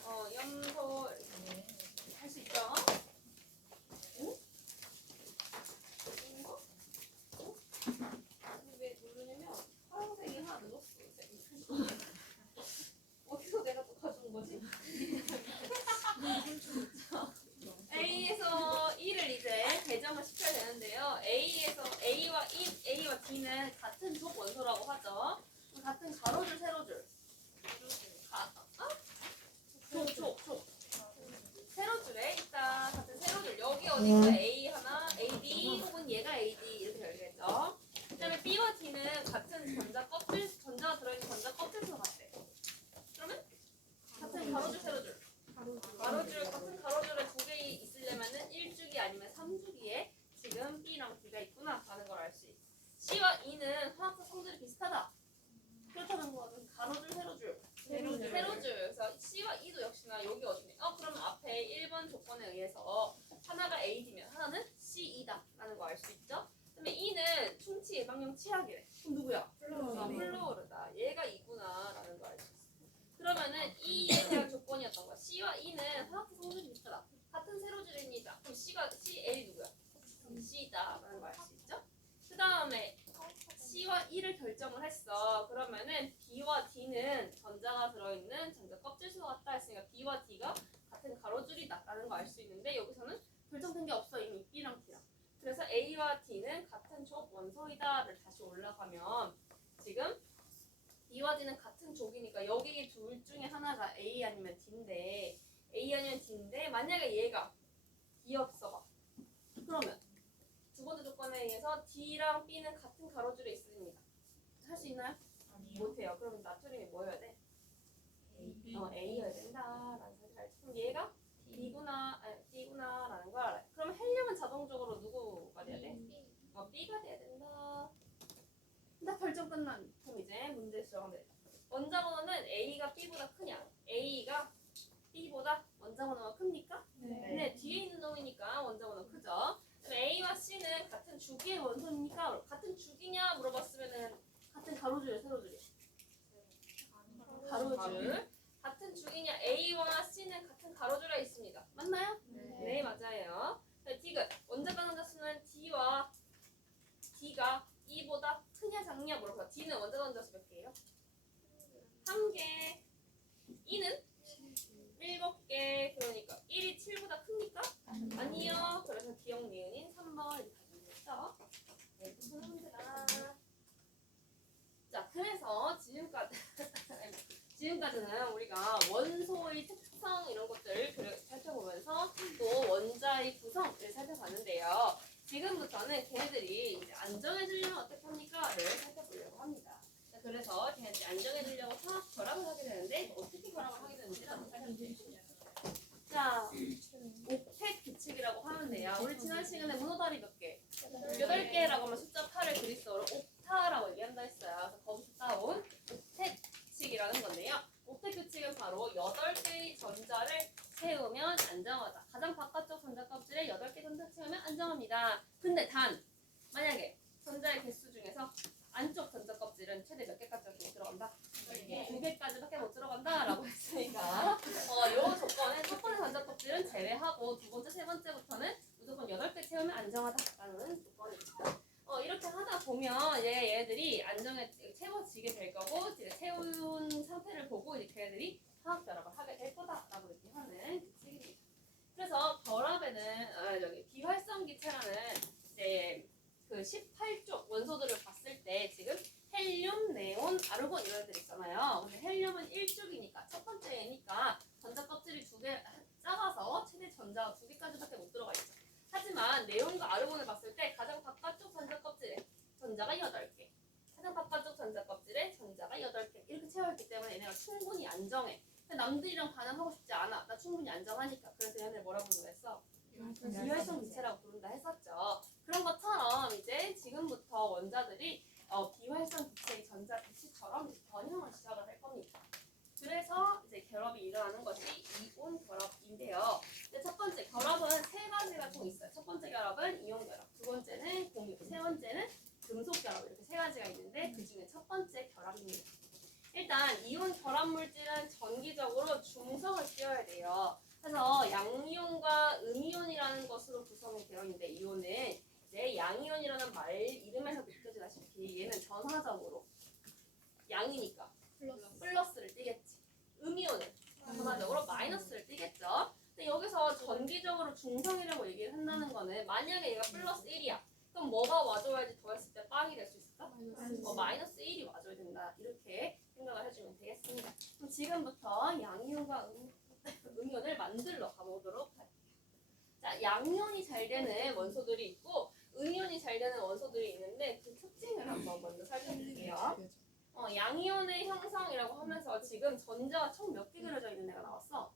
염소 할 수 있죠? 응? 이거? 어? 근데 왜 누르냐면 파란색이 하나 늘었어. 어디서 내가 또 가져온 거지? A에서 E를 이제 배정을 시켜야 되는데요. A와 D는 같은 족 원소라고 하죠. 같은 가로줄, 세로줄. 족. 세로줄에 있다. 같은 세로줄. 여기 어디가 A 하나, AB 혹은 얘가 AD 이렇게 되겠죠. 그다음에 B와 D는 같은 전자가 들어있는 전자 껍질수 같대. 그러면 같은 가로줄, 세로줄. 같은 가로줄에 두 개 있으려면은 1주기 아니면 3주기에 지금 B랑 D가 있구나 하는 걸 알 수 있어. C와 E는 화학적 성질이 비슷하다. 그렇다는 거는 가로줄, 세로줄. 그래서 C와 E도 역시나 여기 어디네. 그러면 앞에 1번 조건에 의해서 하나가 AD면 하나는 CE다 라는 거 알 수 있죠. 그다음에 E는 충치 예방용 치약이래. 그럼 누구야? 플루오르다. 얘가 이구나 라는 거 알 수 있어. 그러면은 E에 대한 조건이었던 거야. C와 E는 화학적 성질이 비슷하다. 같은 세로줄입니다. 그럼 CA 누구야? C다 라는 거 알 수 있죠. 그 다음에 C와 E를 결정을 했어. 그러면은 B와 D는 전자가 들어있는 전자 껍질수 같다 했으니까 B와 D가 같은 가로줄이다 라는 거 알 수 있는데 여기서는 결정된 게 없어. 이미 B랑 D랑. 그래서 A와 D는 같은 족 원소이다를 다시 올라가면 지금 B와 D는 같은 족이니까 여기 둘 중에 하나가 A 아니면 D인데 만약에 얘가 D였어 봐. 그러면 두 번째 조건에 의해서 D랑 B는 같은 가로줄에 있습니다. 할 수 있나요? 못해요. 그럼 나트륨이 뭐여야 돼? A여야 된다라는 사실 알죠? 그럼 얘가 D구나라는 걸 알아요. 그럼 헬륨은 자동적으로 누구가 돼야 돼? B가 돼야 된다. 딱 결정 끝난 그럼 이제 문제 수정하면 되죠. 원자번호는 A가 B보다 크냐? A가 B보다 원자번호가 큽니까? 네. 뒤에 있는 놈이니까 원자번호 크죠. A와 C는 같은 주기의 원소입니까? 같은 주기냐 물어봤으면은 같은 가로줄이야, 세로줄이야? 가로줄. 같은 주기냐? A와 C는 같은 가로줄에 있습니다. 맞나요? 네, 맞아요. D가 원자번호 수는 D와 D가 E보다 크냐 작냐 물어봐. D는 원자번호 수 몇 개예요? 1개. E는 7개. 그러니까 1이 7보다 큽니까? 아니요. 그래서 기억 니은인 3번 이렇게 가져오겠죠. 네, 무슨 문제다. 자, 그래서 지금까지는 우리가 원소의 특성 이런 것들을 살펴보면서 또 원자의 구성을 살펴봤는데요. 지금부터는 걔네들이 이제 안정해지려면 어떻게 합니까?를 살펴보려고 합니다. 자, 그래서 걔네들이 안정해지려고 화학 결합을 하게 되는데 어떻게 결합을 하게 되는지를 한번 살펴보겠습니다. 자, 옥텟 규칙이라고 하는데요. 우리 지난 시간에 문어다리 몇 개? 8개라고 하면 숫자 8을 그리스어로 옥타라고 얘기한다 했어요. 그래서 거기서 따온 옥텟 규칙이라는 건데요. 옥텟 규칙은 바로 8개의 전자를 채우면 안정하다. 가장 바깥쪽 전자 껍질에 8개 전자 채우면 안정합니다. 근데 단 만약에 전자의 개수 중에서 안쪽 전자 껍질은 최대 몇 개까지 못 들어간다? 2개까지밖에 못 들어간다 라고 했으니까 요 조건은 첫 번째 전자 껍질은 제외하고 두 번째, 세 번째부터는 무조건 8개 채우면 안정하다라는 조건입니다. 이렇게 하다 보면 얘들이 채워지게 될 거고 이제 채운 상태를 보고 이제 걔네들이 화학 결합을 하게 될 거다라고 이렇게 하는 규칙입니다. 그래서 결합에는 비활성기체라는 이제 그 18쪽 원소들을 봤을 때 지금 헬륨, 네온, 아르곤 이런 애들 있잖아요. 근데 헬륨은 1쪽이니까 첫 번째니까 전자 껍질이 2개 작아서 최대 전자가 2개까지밖에 못 들어가 있죠. 하지만 네온과 아르곤을 봤을 때 가장 바깥쪽 전자 껍질에 전자가 8개, 가장 바깥쪽 전자 껍질에 전자가 8개 이렇게 채워있기 때문에 얘네가 충분히 안정해. 남들이랑 반응하고 싶지 않아. 나 충분히 안정하니까. 그래서 얘네 뭐라고 부르겠어? 비활성 기체라고 부른다 했었죠. 그런 것처럼 이제 지금부터 원자들이 비활성 기체의 전자 빛처럼 변형을 시작을 할 겁니다. 그래서 이제 결합이 일어나는 것이 이온 결합인데요. 첫 번째 결합은 세 가지가 총 있어요. 첫 번째 결합은 이온 결합, 두 번째는 공유, 세 번째는 금속 결합 이렇게 세 가지가 있는데 그 중에 첫 번째 결합입니다. 일단 이온 결합 물질은 전기적으로 중성을 띄워야 전기적으로 중성이라고 얘기를 한다는 거는 만약에 얘가 플러스 1이야. 그럼 뭐가 와줘야지 더했을 때 빵이 될 수 있을까? 마이너스 1이 와줘야 된다. 이렇게 생각을 해주면 되겠습니다. 그럼 지금부터 양이온과 음이온을 만들러 가보도록 할게요. 자, 양이온이 잘 되는 원소들이 있고 음이온이 잘 되는 원소들이 있는데 그 특징을 한번 먼저 살펴볼게요. 양이온의 형성이라고 하면서 지금 전자가 총 몇 개 그려져 있는 애가 나왔어?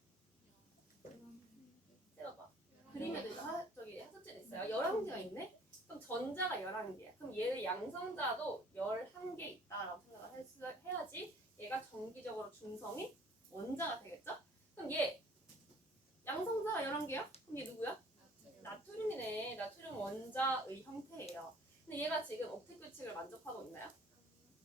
세봐봐. 그림에도 저기 해석지에 있어요. 11개가 있네? 그럼 전자가 11개야. 그럼 얘를 양성자도 11개 있다라고 생각을 해야지 얘가 정기적으로 중성이 원자가 되겠죠? 그럼 얘 양성자가 11개야? 그럼 얘 누구야? 나트륨이네. 나트륨 원자의 형태예요. 근데 얘가 지금 옥텟 규칙을 만족하고 있나요?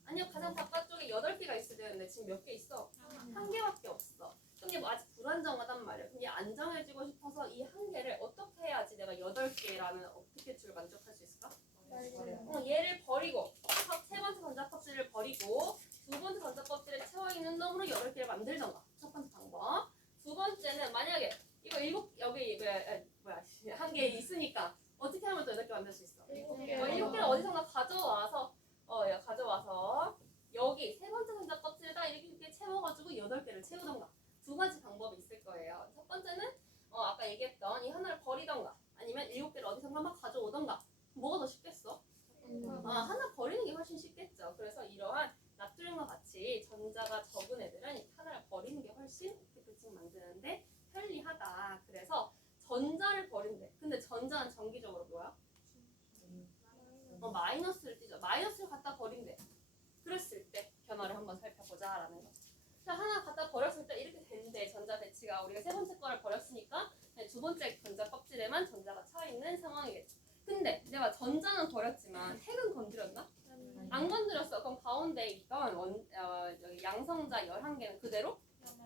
아니요. 가장 바깥쪽에 8개가 있어야 되는데 지금 몇 개 있어? 1개밖에 없어. 근데 뭐 아직 불안정하단 말이야. 근데 안정해지고 싶어서 이 1개를 어떻게 해야지 내가 8개라는 옥텟 규칙을 만족할 수 있을까? 얘를 버리고 세 번째 전자 껍질을 버리고 두 번째 전자 껍질에 채워있는 놈으로 8개를 만들던가. 첫 번째 방법. 두 번째는 만약에 이거 1개 있으니까 어떻게 하면 또 8개 만들 수 있어? 7개를 어디선가 가져와서 여기 세 번째 전자 껍질에다 이렇게 채워가지고 8개를 채우던가. 두 가지 방법이 있을 거예요. 첫 번째는 아까 얘기했던 이 하나를 버리던가 아니면 7개를 어디선가 막 가져오던가. 뭐가 더 쉽겠어? 하나 버리는 게 훨씬 쉽겠죠. 그래서 이러한 나트륨과 같이 전자가 적은 애들은 하나를 버리는 게 훨씬 옥텟 만드는데 편리하다. 그래서 전자를 버린대. 근데 전자는 정기적으로 뭐야? 마이너스를 띄죠. 마이너스를 갖다 버린대. 그랬을 때 변화를 한번 살펴보자라는 거죠. 자, 하나 갖다 버렸을 때 이렇게 되는데 전자 배치가 우리가 세 번째 거를 버렸으니까 두 번째 전자 껍질에만 전자가 차 있는 상황이겠죠. 근데 내가 전자는 버렸지만 핵은 건드렸나? 안 건드렸어. 그럼 가운데 있던 여기 양성자 11개는 그대로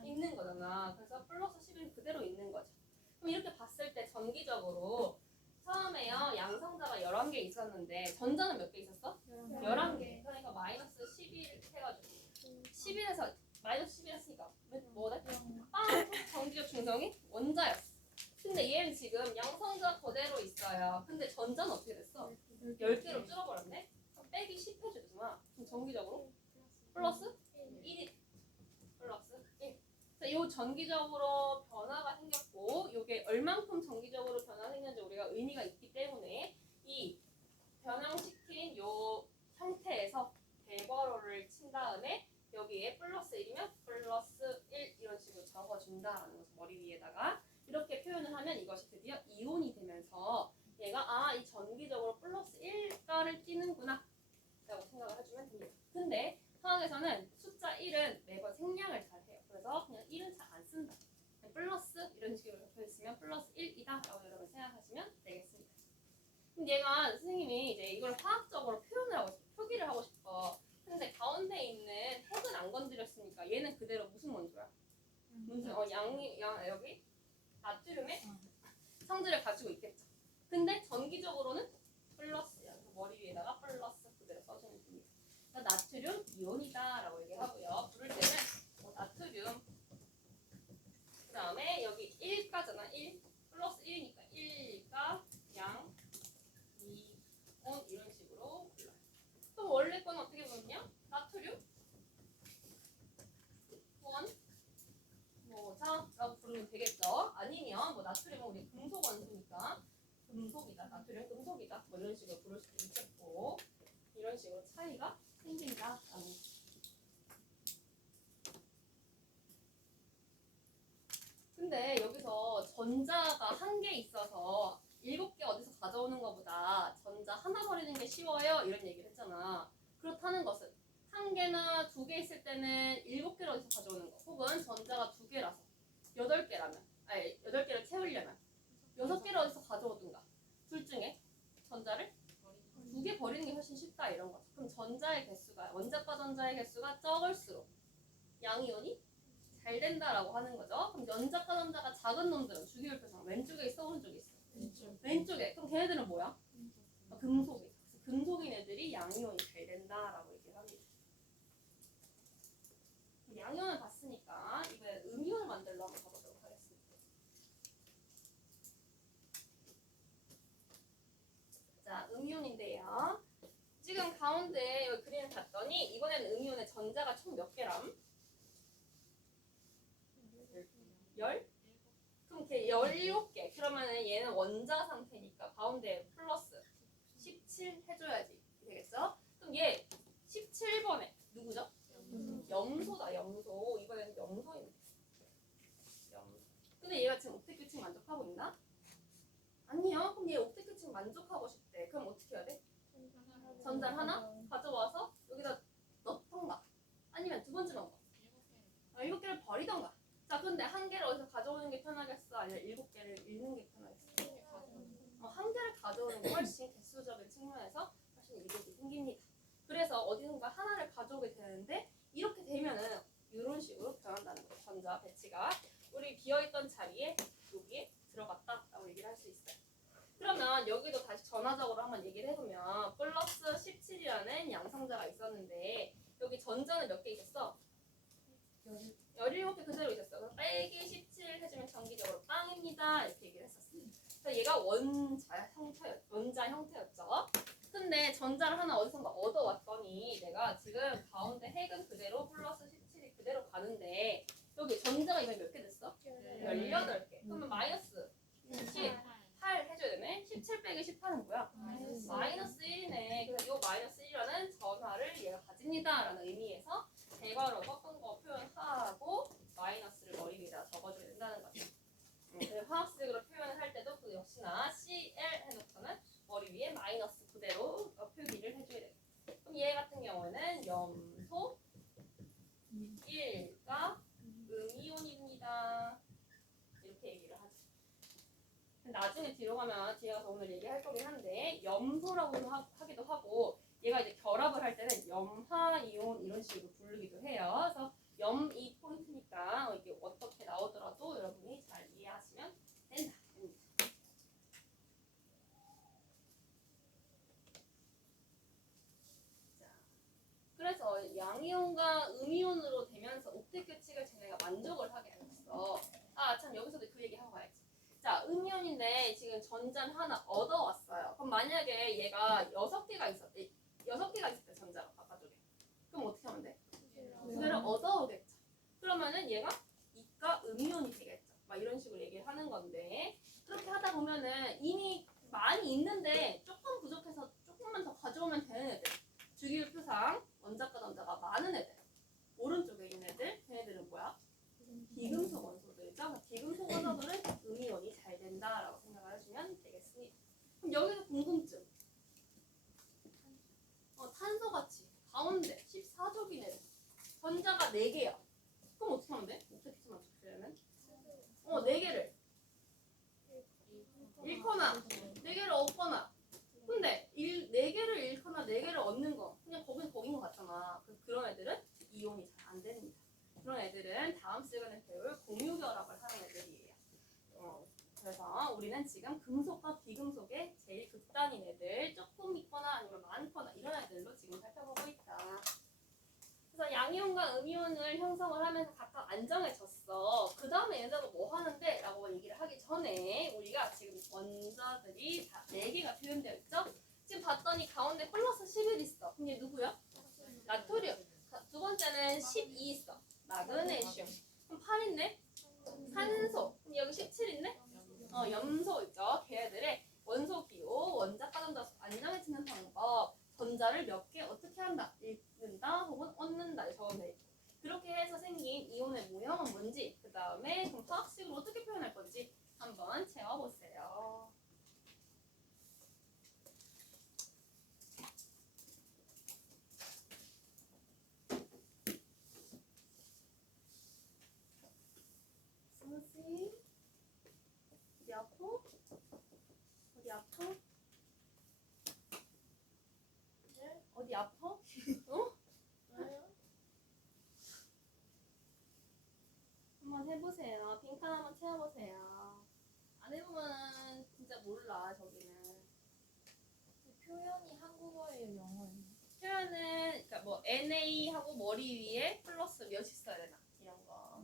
있는 거잖아. 그래서 플러스 11은 그대로 있는 거죠. 그럼 이렇게 봤을 때 전기적으로 처음에요 양성자가 11개 있었는데 전자는 몇 개 있었어? 11개. 그러니까 마이너스 11 해가지고 11에서 마이너스 11 했으니까 뭐래? 정기적 중성이 원자였어. 근데 얘는 지금 양성자 그대로 있어요. 근데 전자는 어떻게 됐어? 10개로 줄어버렸네? 그럼 빼기 10 해주잖아. 그럼 정기적으로 플러스 1이 플러스 1. 자, 요 전기적으로 변화가 생겼고 요게 얼만큼 전기적으로 변화가 생겼는지 우리가 의미가 있기 때문에 이 변형시킨 요 형태에서 대괄호를 친 다음에 여기에 플러스 1이면 플러스 1 이런 식으로 적어준다라는 것을 머리 위에다가 이렇게 표현을 하면 이것이 드디어 이온이 되면서 얘가 이 전기적으로 플러스 1가를 띄는구나 라고 생각을 해주면 됩니다. 근데 화학에서는 숫자 1은 매번 생략을 잘 해요. 그래서 그냥 1은 잘 안 쓴다. 그냥 플러스 이런 식으로 적혀있으면 플러스 1이다 라고 여러분 생각하시면 되겠습니다. 그럼 얘가 선생님이 이제 이걸 화학적으로 표현을 하고 싶어. 표기를 하고 싶어. 근데 가운데 있는 핵은 안 건드렸으니까 얘는 그대로 무슨 원소야? 무슨 여기 나트륨의 성질을 가지고 있겠죠. 근데 전기적으로는 플러스야. 머리 위에다가 플러스 그대로 써주면 됩니다. 그러니까 나트륨 이온이다라고 얘기하고요. 부를 때는 나트륨 그 다음에 여기 1가잖아. 1 플러스 1이니까 1가 양 2온 이런 식으로 불러요. 그럼 원래 건 어떻게 부르냐? 나트륨 원자라고 부르면 되겠죠. 아니면 뭐 나트륨은 우리 금속 원소니까 금속이다. 나트륨 금속이다. 뭐 이런 식으로 부를 수도 있겠고 이런 식으로 차이가 생긴다라는 거죠. 근데 여기서 전자가 1개 있어서 7개 어디서 가져오는 것보다 전자 하나 버리는 게 쉬워요. 이런 얘기를 했잖아. 그렇다는 것은 1개나 2개 있을 때는 7개를 어디서 가져오는 거 혹은 전자가 2개라서 8개라면 8개를 채우려면 6개를 어디서 가져오든가 둘 중에 전자를 2개 버리는 게 훨씬 쉽다 이런 거죠. 그럼 전자의 개수가 원자과 전자의 개수가 적을수록 양이온이 잘 된다라고 하는 거죠. 그럼 연자과 전자가 작은 놈들은 주기율표상 왼쪽에 있어 오른쪽에 있어? 왼쪽에. 그럼 걔네들은 뭐야? 금속이. 그래서 금속인 애들이 양이온이 잘 된다라고 얘기를 합니다. 양이온을 봤으니까 이번에 음이온을 만들러 한번 가보도록 하겠습니다. 봤더니 이번에는 음이온의 전자가 총 몇 개람? 10? 그럼 걔 17개. 그러면은 얘는 원자 상태니까 가운데 플러스 17 해줘야지. 되겠죠? 그럼 얘 17번에 누구죠? 염소다, 염소. 이번에는 염소입니다. 염소. 근데 얘가 지금 옥텟 규칙 만족하고 있나? 아니요. 그럼 얘 옥텟 규칙 만족하고 싶대. 그럼 어떻게 해야 돼? 전자를 하나 가져와서 여기다 넣던가 아니면 두 번째 방법 7개를 버리던가. 자, 근데 한 개를 어디서 가져오는 게 편하겠어? 아니면 7개를 읽는 게 편하겠어? 한 개를 가져오는 게 훨씬 개수적인 측면에서 훨씬 이득이 생깁니다. 그래서 어디선가 하나를 가져오게 되는데 이렇게 되면은 이런 식으로 변한다는 거예요. 전자 배치가 우리 비어있던 자리에 여기에 들어갔다라고 얘기를 할 수 있어요. 그러면 여기도 다시 전화적으로 한번 얘기를 해보면 플러스 17이라는 양성자가 있었는데 여기 전자는 몇 개 있었어? 17개 그대로 있었어. 그래서 빼기 17 해주면 정기적으로 빵입니다. 이렇게 얘기를 했었어. 그래서 얘가 원자 형태였죠. 근데 전자를 하나 어디선가 얻어왔더니 내가 지금 가운데 핵은 그대로 플러스 17이 그대로 가는데 여기 전자가 이번에 몇 개 됐어? 18개. 그러면 마이너스 18 해줘야 되네. 17 빼기 18은 뭐야? 마이너스 1이네. 그래서 이 마이너스 1이라는 전화를 얘가 가집니다. 라는 의미에서 대괄호 꺾은 거 표현하고 마이너스를 머리 위에다 적어줘야 된다는 거죠. 화학식으로 표현을 할 때도 그 역시나 CL 해놓고는 머리 위에 마이너스 그대로 표기를 해줘야 돼요. 그럼 얘 같은 경우에는 염소 1가 음이온입니다. 이렇게 얘기를 하죠. 나중에 뒤로 가면 뒤에 가서 오늘 얘기할 거긴 한데 염소라고도 하기도 하고 얘가 이제 결합을 할 때는 염화이온 이런 식으로 부르기도 해요. 그래서 염이 포인트니까 이게 어떻게 나오더라도 여러분이 잘 이해하시면 된다. 자, 그래서 양이온과 음이온으로 되면서 옥텟 규칙을 쟤네가 만족을 하게 됐어. 아, 참 여기서도 그 얘기 하고 가야지. 자, 음이온인데 지금 전자를 하나 얻어왔어요. 그럼 만약에 얘가 6개가 있었대. 6개가 있었대, 전자가 바깥쪽에. 그럼 어떻게 하면 돼? 두 개를 얻어오겠죠. 그러면은 얘가 이가 음이온이 되겠죠. 막 이런 식으로 얘기를 하는 건데 그렇게 하다 보면은 이미 많이 있는데 조금 부족해서 조금만 더 가져오면 되는 애들. 주기율표상 원자과 전자가 많은 애들. 오른쪽에 있는 애들. 걔네들은 뭐야? 비금속 원소들이죠. 비금속 원소들은 음이온이 잘 된다라고 생각을 하시면 되겠습니다. 그럼 여기서 궁금증. 탄소같이 가운데 14적인 애들. 전자가 4개야. 그럼 어떻게 하면 돼? 어떻게 맞추려면? 4개를 잃거나 4개를 얻거나. 근데 4개를 잃거나 4개를 얻는 거 그냥 거긴 것 같잖아. 그런 애들은 이온이 잘 안 됩니다. 그런 애들은 다음 시간에 배울 공유 결합을 하는 애들이에요. 그래서 우리는 지금 금속과 비금속의 제일 극단인 애들, 조금 있거나 아니면 많거나 이런 애들로 지금 살펴보고 있다. 그래서 양이온과 음이온을 형성을 하면서 각각 안정해졌어. 그 다음에 얘네가 뭐 하는데? 라고 얘기를 하기 전에 우리가 지금 원자들이 다 4개가 표현되어 있죠? 지금 봤더니 가운데 플러스 11 있어. 그럼 얘 누구야? 나트륨. 두 번째는 12 있어. 마그네슘. 그럼 8 있네? 산소. 그럼 여기 17 있네? 염소 있죠? 걔네들의 원소 기호, 원자과 전자 안정해지는 방법, 전자를 몇 개 어떻게 한다? 읽는다 혹은 얻는다. 적어내 있고. 그렇게 해서 생긴 이온의 모형은 뭔지, 그 다음에 그럼 화학식으로 어떻게 표현할 건지 한번 채워보세요. 스무시 어디 아파? 어디 아파? 네? 어디 아파? 어? 한번 해보세요. 빈칸 한번 채워보세요. 안 해보면 진짜 몰라. 저기는 표현이 한국어예요, 영어예요? 표현은 그러니까 뭐 NA 하고 머리 위에 플러스 몇 있어야 되나 이런 거.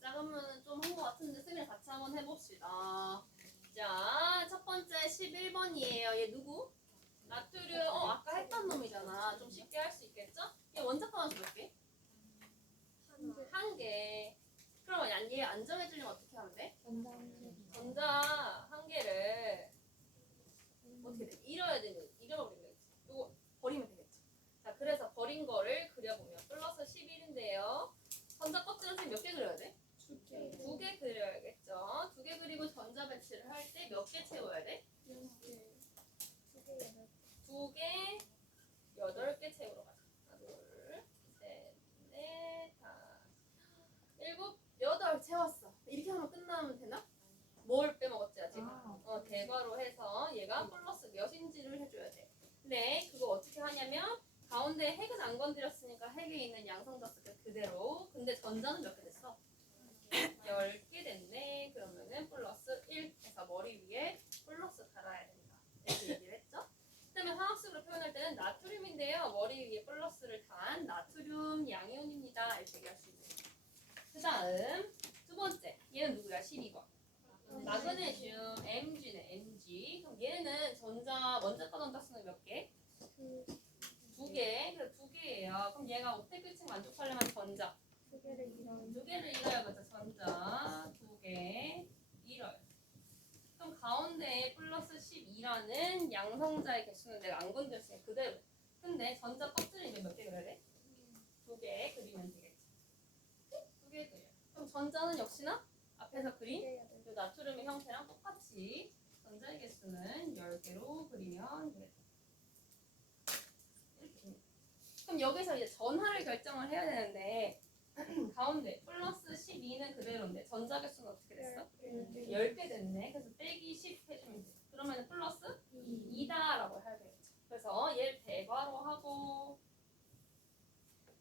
자, 그러면 좀 한 것 같은데 쌤이랑 같이 한번 해봅시다. 자, 첫 번째 11번이에요. 얘 누구? 나트륨. 아까 했던 놈이잖아. 좀 쉽게 할 수 있겠죠? 얘 원자 가운수 몇 개? 한 개. 그러면 얘 안정해주려면 어떻게 하면 돼? 전자 한 개를 어떻게 돼? 잃어버리면 되겠지. 이거 버리면 되겠죠. 자, 그래서 버린 거를 그려보면 플러스 11인데요. 전자 껍질은 지금 몇 개 그려야 돼? 두 개 그려야겠죠. 두 개 그리고 전자 배치를 할 때 몇 개 채워야 돼? 두 개, 8개 채우러 가자. 하나, 둘, 셋, 넷, 다섯, 일곱, 여덟 채웠어. 이렇게 하면 끝나면 되나? 뭘 빼먹었지 아직? 대괄호 해서 얘가 플러스 몇인지를 해줘야 돼. 근데 그거 어떻게 하냐면 가운데 핵은 안 건드렸으니까 핵에 있는 양성자수가 그대로. 근데 전자는 몇 개 됐어? 10개 됐네. 그러면은 플러스 1 해서 머리 위에 플러스 달아야 된다. 이렇게 얘기를 했죠? 그다음에 화학식으로 표현할 때는 나트륨인데요. 머리 위에 플러스를 단 나트륨 양이온입니다. 이렇게 얘기할 수 있는 거예요. 그 다음 두 번째 얘는 누구야? 12번 마그네슘 Mg네. Mg. 그럼 얘는 원자과 전자수는 몇 개? 두 개. 그래 두 개예요. 그럼 얘가 오택규칙 만족하려면 전자 두 개를 잃어야겠죠. 전자 두 개 잃어요. 그럼 가운데에 플러스 12라는 양성자의 개수는 내가 안 건드렸으니까 그대로. 근데 전자 껍질은 몇 개 그려야 돼? 두 개 그리면 되겠지. 두 개 그려. 그럼 전자는 역시나 앞에서 그린 이 나트륨의 형태랑 똑같이 전자의 개수는 10개로 그리면 되겠다. 이렇게. 그럼 여기서 이제 전하를 결정을 해야 되는데 가운데 플러스 12는 그대로인데 전자 개수는 어떻게 됐어? 10개 됐네. 그래서 빼기 10 해주면 돼. 그러면 플러스 2다라고 해야 되겠죠. 그래서 얘를 대괄호 하고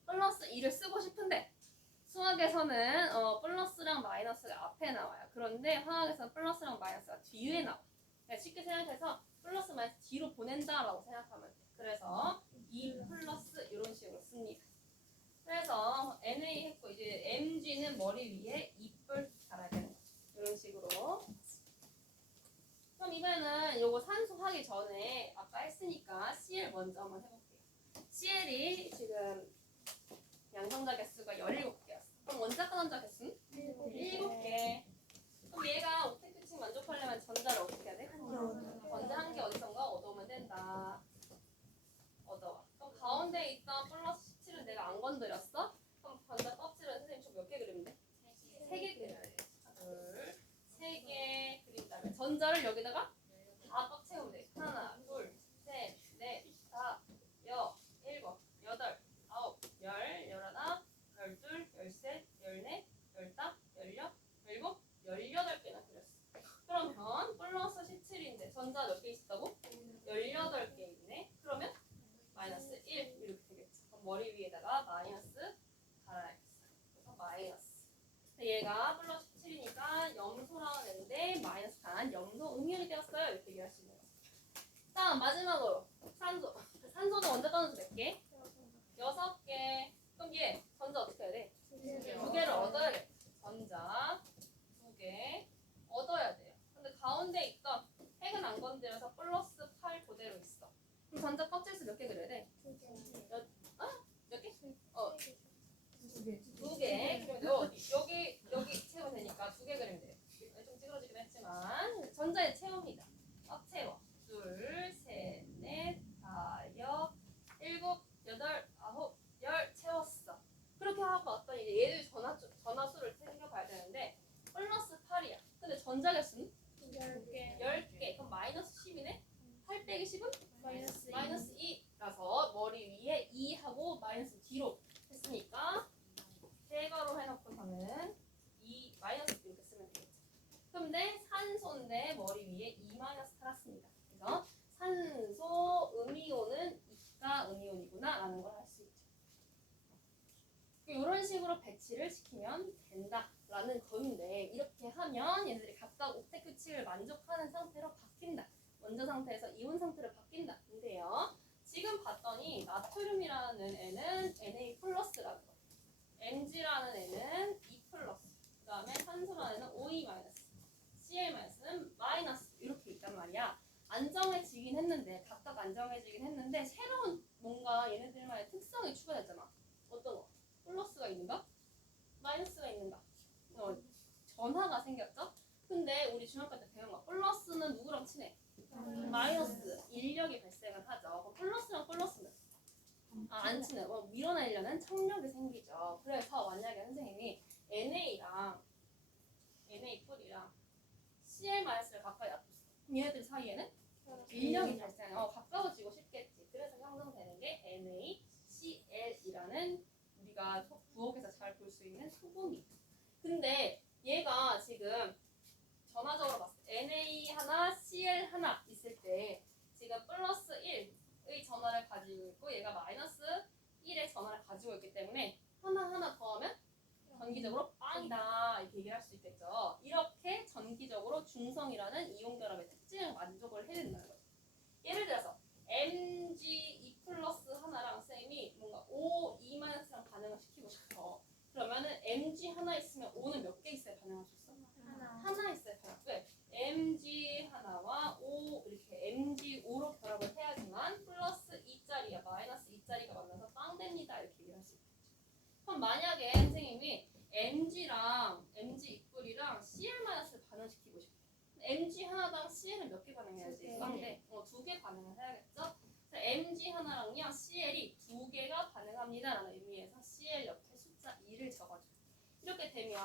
플러스 2를 쓰고 싶은데 수학에서는 플러스랑 마이너스가 앞에 나와요. 그런데 화학에서는 플러스랑 마이너스가 뒤에 나와. 그러니까 쉽게 생각해서 플러스 마이너스 뒤로 보낸다라고 생각하면 돼. 그래서 2 플러스 이런 식으로 씁니다. 그래서 Na 했고 이제 Mg는 머리 위에 잎을 달아야 되는 거죠. 이런 식으로. 그럼 이번에는 요거 산소 하기 전에 아까 했으니까 Cl 먼저 한번 해볼게요. Cl이 지금 양성자 개수가 17개였어. 그럼 원자과 전자 개수는? 7개. 그럼 얘가 오택규칙 만족하려면 전자를 어떻게 해야 돼? 전자 한 개 어디선가 얻어오면 된다. 얻어와. 그럼 가운데 있던 플러스 17은 내가 안 건드렸어? 그럼 전자 껍질은 선생님 총 몇 개 그리면 돼? 3개 그려야 돼. 둘, 3개 그린 다음에 전자를 여기다가 다 꽉 채우면 돼. 하나, 둘, 셋, 넷, 다, 일곱, 여덟, 아홉, 열, 열하나, 열둘, 열셋, 열넷, 열다, 열여, 열일곱, 18개나 그렸어. 그러면 플러스 17인데 전자 몇 개 있었다고? 18개 있네. 그러면 마이너스 1 이렇게 되겠지. 그럼 머리 위에다가 마이너스 달아야겠어. 그래서 마이너스. 얘가 플러스 17이니까 염소라는 애인데 마이너스 단 염소 음이온이 되었어요. 이렇게 얘기할 수 있는 거죠. 다음 마지막으로 산소. 산소는 원자 가운수 몇 개? 6개. 그럼 얘 전자 어떻게 해야 돼? 2개를 얻어야겠다. 전자 2개 얻어야 돼요. 근데 가운데 있던 핵은 안 건드려서 플러스 8 그대로 있어. 그럼 전자 껍질수 몇 개 그려야 돼? 몇 개? 2개. 그럼 여기 채우면 되니까 2개 그리면 돼요. 좀 찌그러지긴 했지만 전자에 채웁니다. 꽉 채워. 둘, 셋, 넷, 다섯, 일곱, 여덟, 아홉, 열 채웠어. 그렇게 하고 어떤 이제 얘들 전화수를 챙겨봐야 되는데 플러스 8이야. 근데 전자 개수는 10개. 그럼 마이너스 10이네. 8 빼기 10은? 마이너스 2라서 머리 위에 2하고 마이너스 뒤로 했으니까 대괄호 해놓고서는 2 마이너스 이렇게 쓰면 되겠죠. 근데 산소인데 머리 위에 2 마이너스 달았습니다. 그래서 산소 음이온은 이가 음이온이구나 라는 걸 할 수 있죠. 이런 식으로 배치를 시키면 된다라는 거인데 이렇게 하면 얘네들이 각각 옥텟 규칙을 만족하는 상태로 바뀐다. 원자 상태에서 이온 상태로 바뀐다. 근데요. 지금 봤더니 나트륨이라는 애는 Na 플러스라는 거. Mg라는 애는 E 플러스. 그 다음에 산소라는 애는 OE 마이너스. Cl 마이너스는 마이너스. 이렇게 있단 말이야. 안정해지긴 했는데 각각 안정해지긴 했는데 새로운 뭔가 얘네들만의 특성이 추가됐잖아. 어떤 거? 플러스가 있는가? 마이너스가 있는가? 전하가 생겼죠? 근데 우리 중학교 때 배운 거 플러스는 누구랑 친해? 마이너스 인력이 발생을 하죠. 그럼 플러스랑 플러스는 안 친해. 밀어내려는 청력이 생기죠. 그래서 만약에 선생님이 NA랑 NA 뿔이랑 CL 마이너스를 가까이 놔뒀어. 그럼 얘네들 사이에는 인력이 발생해. 가까워지고 싶겠지. 그래서 형성되는 게 NaCl이라는 우리가 부엌에서 잘 볼 수 있는 소금이. 근데 얘가 지금 전화적으로 봤을 때 Na 하나, Cl 하나 있을 때 지금 플러스 1의 전화를 가지고 있고 얘가 마이너스 1의 전화를 가지고 있기 때문에 하나 더하면 전기적으로 빵이다 이렇게 얘기할 수 있겠죠. 이렇게 전기적으로 중성이라는 이온 결합의 특징을 만족을 해야 된다는 거죠. 예를 들어서 Mg2 플러스 하나랑 쌤이 뭔가 O2 마이너스랑 반응을 시키고 싶어. 그러면은 Mg 하나 있으면 O는 몇 개 있어야 반응할 수 있어? 하나 있어야 반응. 왜? Mg 하나와 O 이렇게 Mg5로 결합을 해야지만 플러스 2짜리야 마이너스 2짜리가 만나서 빵 됩니다 이렇게 얘기할 수 있겠죠. 그럼 만약에 선생님이 Mg랑 Mg 이뿔이랑 Cl 마이너스를 반응시키고 싶어. Mg 하나당 Cl은 몇 개 반응해야지? 두 개 반응을 해야겠죠? 그래서 Mg 하나랑요 Cl이 두 개가 반응합니다라는 의미에서 Cl 옆에 숫자 2를 적어줘. 이렇게 되면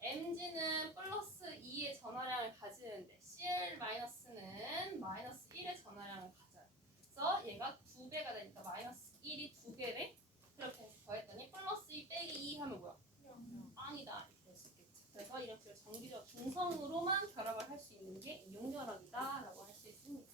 Mg는 플러스 2의 전화량을 가지는데 Cl 마이너스는 마이너스 1의 전화량을 가져요. 그래서 얘가 두 배가 되니까 마이너스 1이 두 개네. 그렇게 해서 더했더니 플러스 2 빼기 2 하면 뭐야? 빵이다 이렇게 될 수 있겠죠. 그래서 이런 식으로 전기적 중성으로만 결합을 할 수 있는 게 이온 결합이다라고 할 수 있습니다.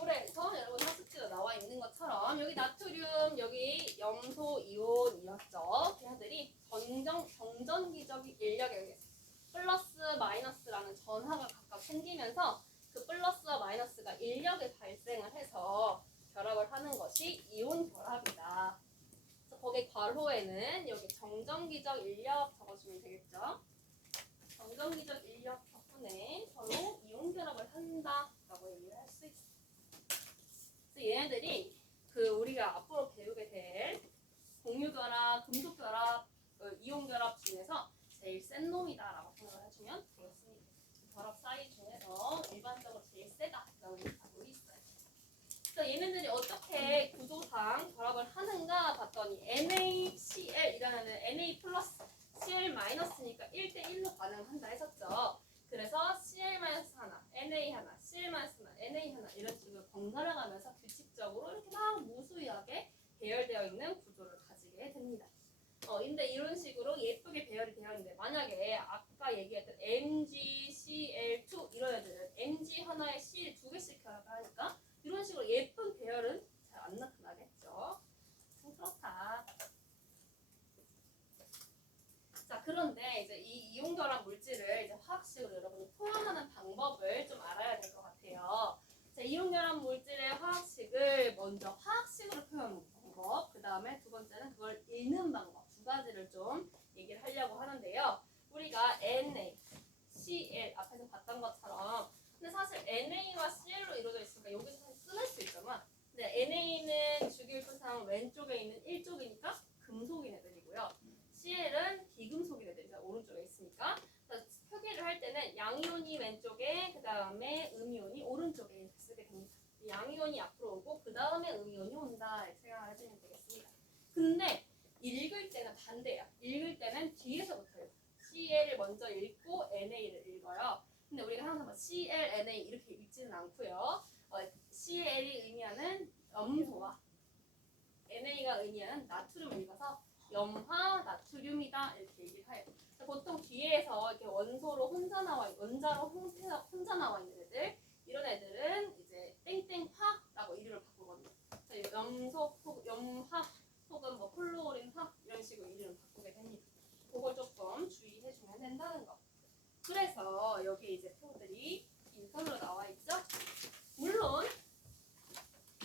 그래서 여러분 학습지에 나와 있는 것처럼 여기 나트륨, 여기 염소 이온이었죠. 걔네들이 정전기적 인력에 의해서 플러스 마이너스라는 전하가 각각 생기면서 그 플러스와 마이너스가 인력에 발생을 해서 결합을 하는 것이 이온 결합이다. 그래서 거기 괄호에는 여기 정전기적 인력 적어주면 되겠죠. 정전기적 인력 덕분에 서로 이온 결합을 한다라고 얘기를 할 수 있어요. 그래서 얘네들이 그 우리가 앞으로 배우게 될 공유결합, 금속결합, 이온 결합 중에서 제일 센 놈이다라고 생각을 해주면 되겠습니다. 결합 사이 중에서 일반적으로 제일 세다라고 얘기하고 있어요. 그래서 얘네들이 어떻게 구조상 결합을 하는가 봤더니 NaCl이라는 Na 플러스 Cl 마이너스니까 1대1로 반응한다 했었죠. 그래서 Cl 마이너스 하나, Na 하나, Cl 마이너스 하나, Na 하나 이런 식으로 번갈아 가면서 규칙적으로 이렇게 막 무수하게 배열되어 있는 구조를 가지게 됩니다. 근데 이런 식으로 예쁘게 배열이 되어 있는데 만약에 아까 얘기했던 MgCl2 이런 애들은 Mg 하나에 Cl 두 개씩 결합을 하니까 이런 식으로 예쁜 배열은 잘 안 나타나겠죠. 그렇다. 자, 그런데 이제 이 이온 결합 물질을 이제 화학식으로 여러분이 표현하는 방법을 좀 알아야 될 것 같아요. 자, 이온 결합 물질의 화학식을 먼저 화학식으로 표현하는 방법, 그 다음에 두 번째는 그걸 읽는 방법 두 가지를 좀 얘기를 하려고 하는데요. 우리가 Na, Cl 앞에서 봤던 것처럼 근데 사실 NA와 CL로 이루어져 있으니까 여기서 사실 끊을 수 있잖아. 근데 NA는 주기율표상 왼쪽에 있는 1쪽이니까 금속인 애들이고요. CL은 비금속인 애들이죠. 오른쪽에 있으니까. 그래서 표기를 할 때는 양이온이 왼쪽에 그 다음에 음이온이 오른쪽에 쓰게 됩니다. 양이온이 앞으로 오고 그 다음에 음이온이 온다 이렇게 생각을 해주면 되겠습니다. 근데 읽을 때는 반대야. 읽을 때는 뒤에서부터 읽어요. CL을 먼저 읽고 NA를 읽어요. 근데 우리가 항상 뭐 CLNA 이렇게 읽지는 않고요. CL이 의미하는 염소와 NA가 의미하는 나트륨을 읽어서 염화 나트륨이다 이렇게 얘기를 해요. 보통 뒤에서 이렇게 원소로 혼자 나와 원자로 혼자 나와 있는 애들 이런 애들은 이제 땡땡화라고 이름을 바꾸거든요. 염소 염화 혹은 뭐 플로린화 이런 식으로 이름을 바꾸게 됩니다. 그걸 조금 주의해 주면 된다는 거. 그래서 여기 이제 표들이 인선으로 나와 있죠. 물론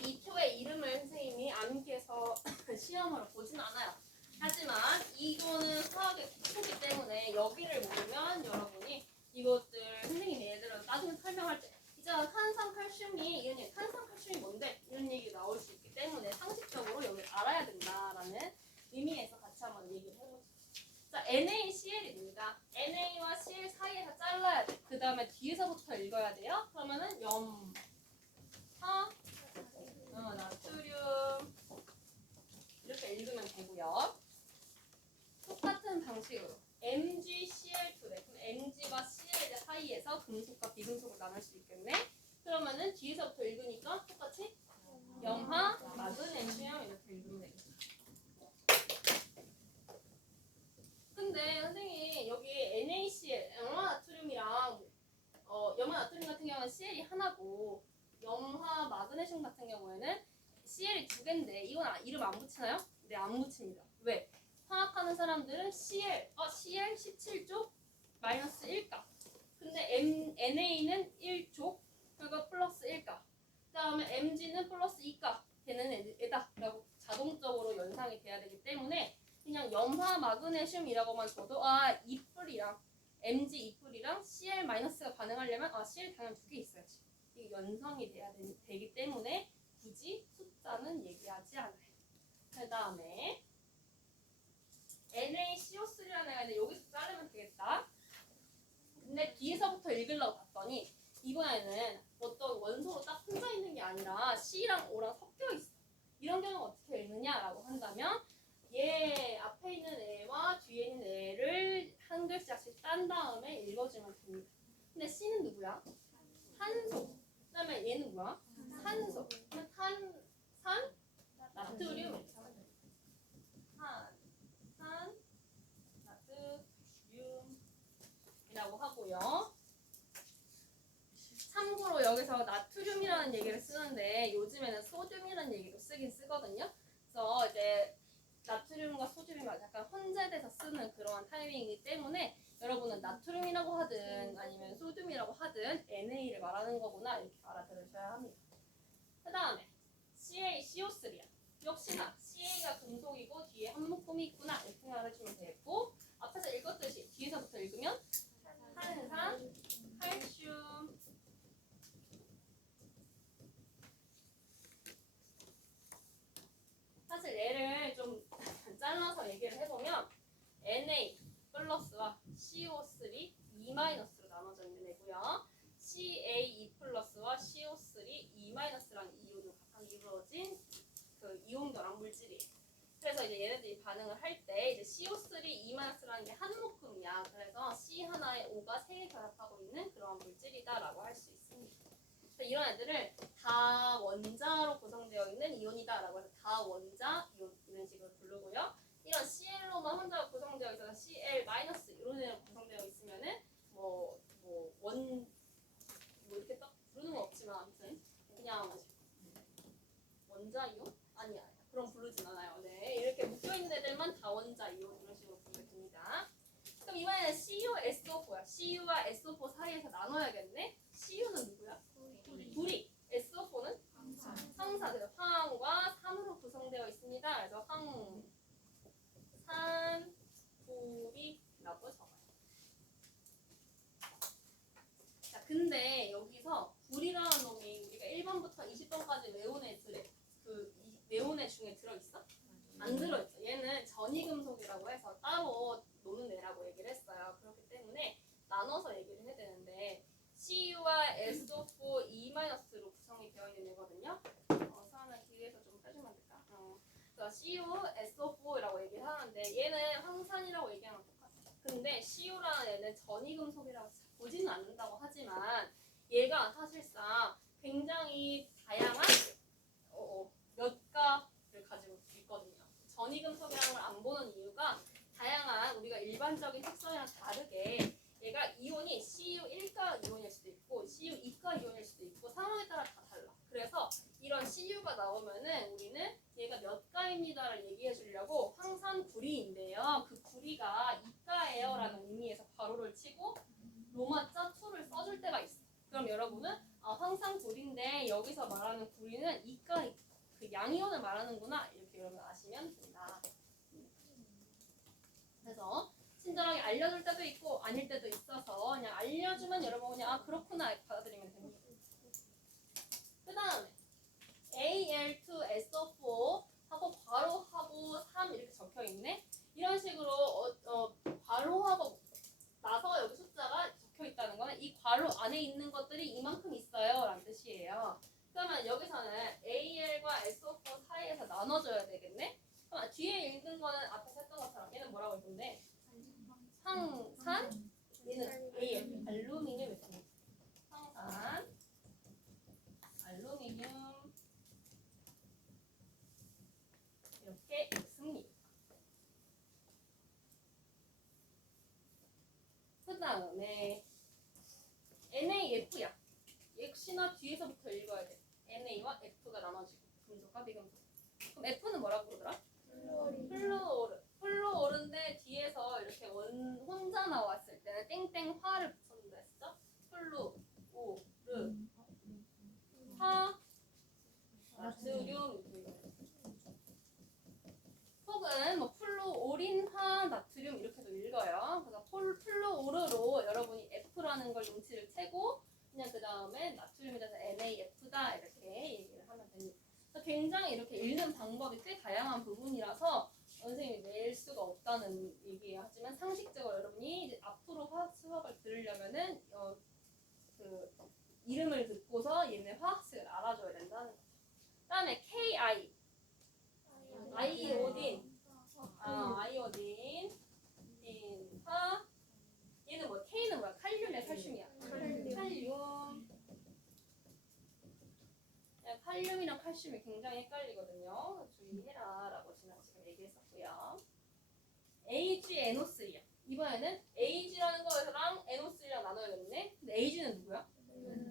이 표의 이름을 선생님이 암기해서 시험으로 보진 않아요. 하지만 이거는 화학의 기초이기 때문에 여기를 모르면 여러분이 이것들 선생님이 얘들은 나중에 설명할 때 이제 탄산칼슘이 이런 얘기, 탄산칼슘이 뭔데? 이런 얘기 나올 수 있기 때문에 상식적으로 여기를 알아야 된다라는 의미에서 같이 한번 얘기를 해보죠. 자, NaCl입니다. Na와 Cl 사이에서 잘라야 돼. 그 다음에 뒤에서부터 읽어야 돼요. 그러면은 염화 나트륨 이렇게 읽으면 되고요. 똑같은 방식으로 MgCl2래. 그럼 Mg와 Cl 사이에서 금속과 비금속을 나눌 수 있겠네. 그러면은 뒤에서부터 읽으니까 똑같이 염화 마그네슘 이렇게 읽으면 되겠죠. 근데 선생님 여기 NaCl 염화나트륨이랑 염화나트륨 같은 경우는 Cl이 하나고 염화 마그네슘 같은 경우에는 Cl이 두 개인데 이건 이름 안 붙이나요? 네, 안 붙입니다. 왜? 화학하는 사람들은 Cl 17쪽 마이너스 1가. 근데 NA는 1쪽 그리고 플러스 1가. 그 다음에 MG는 플러스 2가 되는 애다라고 자동적으로 연상이 돼야 되기 때문에 그냥 염화 마그네슘이라고만 줘도 2풀이랑 MG 2풀이랑 Cl 마이너스가 가능하려면 Cl 당연 두 개 있어야지. 이게 연상이 되기 때문에 굳이 숫자는 얘기하지 않아요. 그 다음에 NaCO3라는 애가 있는데 여기서 자르면 되겠다. 근데 뒤에서부터 읽으려고 봤더니 이번에는 어떤 원소로 딱 혼자 있는 게 아니라 C랑 O랑 섞여 있어. 이런 경우는 어떻게 읽느냐라고 한다면 얘 앞에 있는 애와 뒤에 있는 애를 한 글자씩 딴 다음에 읽어주면 됩니다. 근데 C는 누구야? 탄소. 그 다음에 얘는 뭐야? 산소. 그러면 산, 나트륨. 산, 나트륨이라고 하고요. 참고로 여기서 나트륨이라는 얘기를 쓰는데 요즘에는 소듐이라는 얘기도 쓰긴 쓰거든요. 그래서 이제 나트륨과 소듐이 약간 혼재돼서 쓰는 그런 타이밍이기 때문에 여러분은 나트륨이라고 하든 아니면 소듐이라고 하든 NA를 말하는 거구나 이렇게 알아들으셔야 합니다. 그 다음에 CaCO3야. 역시나 Ca가 금속이고 뒤에 한 묶음이 있구나 이렇게 생각하시면 되겠고 앞에서 읽었듯이 뒤에서부터 읽으면 탄산, 칼슘 사실 얘를 좀 잘라서 얘기를 해보면 Na 플러스와 CO3 E 마이너스로 나눠져 있는 애고요. CaE 플러스와 CO3 E 마이너스랑 이온으로 이루어진 그 이온 결합 물질이에요. 그래서 이제 얘네들이 반응을 할 때 이제 CO3 E 마이너스라는 게 한 묶음이야. 그래서 C 하나에 O가 3개 결합하고 있는 그런 물질이다라고 할 수 있습니다. 그래서 이런 애들을 다원자로 구성되어 있는 이온이다라고 해서 다원자 이온 이런 식으로 부르고요. 이런 CL로만 혼자 구성되어 있어서 CL 마이너스 이런 애로 구성되어 있으면은 뭐 이렇게 딱 부르는 건 없지만 아무튼 그냥 원자 이온? 아니야. 그럼 부르진 않아요. 네, 이렇게 묶여있는 애들만 다원자 이온 이런 식으로 부르면 됩니다. 그럼 이번에는 CuSO4야. CU와 SO4 사이에서 나눠야겠네. CU는 누구야? 불이. SO4는? 황사. 그래서 황과 산으로 구성되어 있습니다. 그래서 황, 산, 불이라고 적어요. 자, 근데 여기서 불이라는 놈이 우리가 1번부터 20번까지 외운 애 중에 들어있어? 안 들어있어. 얘는 전이금속이라고 해서 따로 노는 애라고 얘기를 했어요. 그렇기 때문에 나눠서 얘기를 해야 되는데 CU와 SO4 E-로 구성이 되어 있는 애거든요. 수아는 뒤에서 좀 빼주면 안 될까? 그래서 CU, SO4라고 얘기를 하는데 얘는 황산이라고 얘기하면 똑같아. 근데 CU라는 애는 전이금속이라고 보지는 않는다고 하지만 얘가 사실상 굉장히 다양한 몇 가를 가지고 있거든요. 전이금속이라는 걸 안 보는 이유가 다양한 우리가 일반적인 특성이랑 다르게 얘가 이온이 CU1가 이온일 수도 있고 CU2가 이온일 수도 있고 상황에 따라 다 달라. 그래서 이런 CU가 나오면은 우리는 얘가 몇 가입니다를 얘기해 주려고 항상 구리인데요. 그 구리가 이가예요 라는 의미에서 괄호를 치고 로마자 2를 써줄 때가 있어. 그럼 여러분은 항상 구리인데 여기서 말하는 구리는 이가 그 양이온을 말하는구나 이렇게 여러분 아시면 된다. 그래서 친절하게 알려줄 때도 있고 아닐 때도 있어서 그냥 알려주면 여러분 그냥 그렇구나 이렇게 받아들이면 됩니다. 그 다음에 AL2SO4 하고 괄호하고 3 이렇게 적혀있네. 이런 식으로 괄호하고 나서 여기 숫자가 적혀있다는 거는 이 괄호 안에 있는 것들이 이만큼 있어요 라는 뜻이에요. 그러면 여기서는 AL과 SO4 사이에서 나눠줘야 되겠네. 그럼 뒤에 읽은 거는 앞에서 했던 것처럼 얘는 뭐라고 읽는데 황산 얘는 AL 알루미늄 이렇게 황산 알루미늄 이렇게 읽습니다. 그 다음에 NaF야. 역시나 뒤에서부터 읽어야 돼. NA와 F가 나눠지고 금속과 비금속. 그럼 F는 뭐라고 그러더라? 플루오르. 플루오르인데 뒤에서 이렇게 혼자 나왔을 때는 땡땡화를 붙였는다 했죠? 플루오르 화 나트륨 혹은 뭐 플루오린화 나트륨 이렇게도 읽어요. 그래서 플루오르로 여러분이 F라는 걸 용치를 채고 그냥 그 다음에 나트륨에 대해서 NaF다 이렇게 얘기를 하면 됩니다. 그래서 굉장히 이렇게 읽는 방법이 꽤 다양한 부분이라서 선생님이 낼 수가 없다는 얘기예요. 하지만 상식적으로 여러분이 이제 앞으로 화학 수업을 들으려면은 그 이름을 듣고서 얘네 화학식을 알아줘야 된다는 거죠. 그다음에 KI 아이오딘 아이오딘 화 얘는 뭐 K는 뭐야? 칼륨이야 칼슘이야? 칼륨 칼륨이랑 칼슘이 굉장히 헷갈리거든요. 주의해라 라고 지난 시간에 얘기했었고요. AgNO3야. 이번에는 Ag라는 거랑 NO3랑 나눠야겠네. 근데 Ag는 누구야?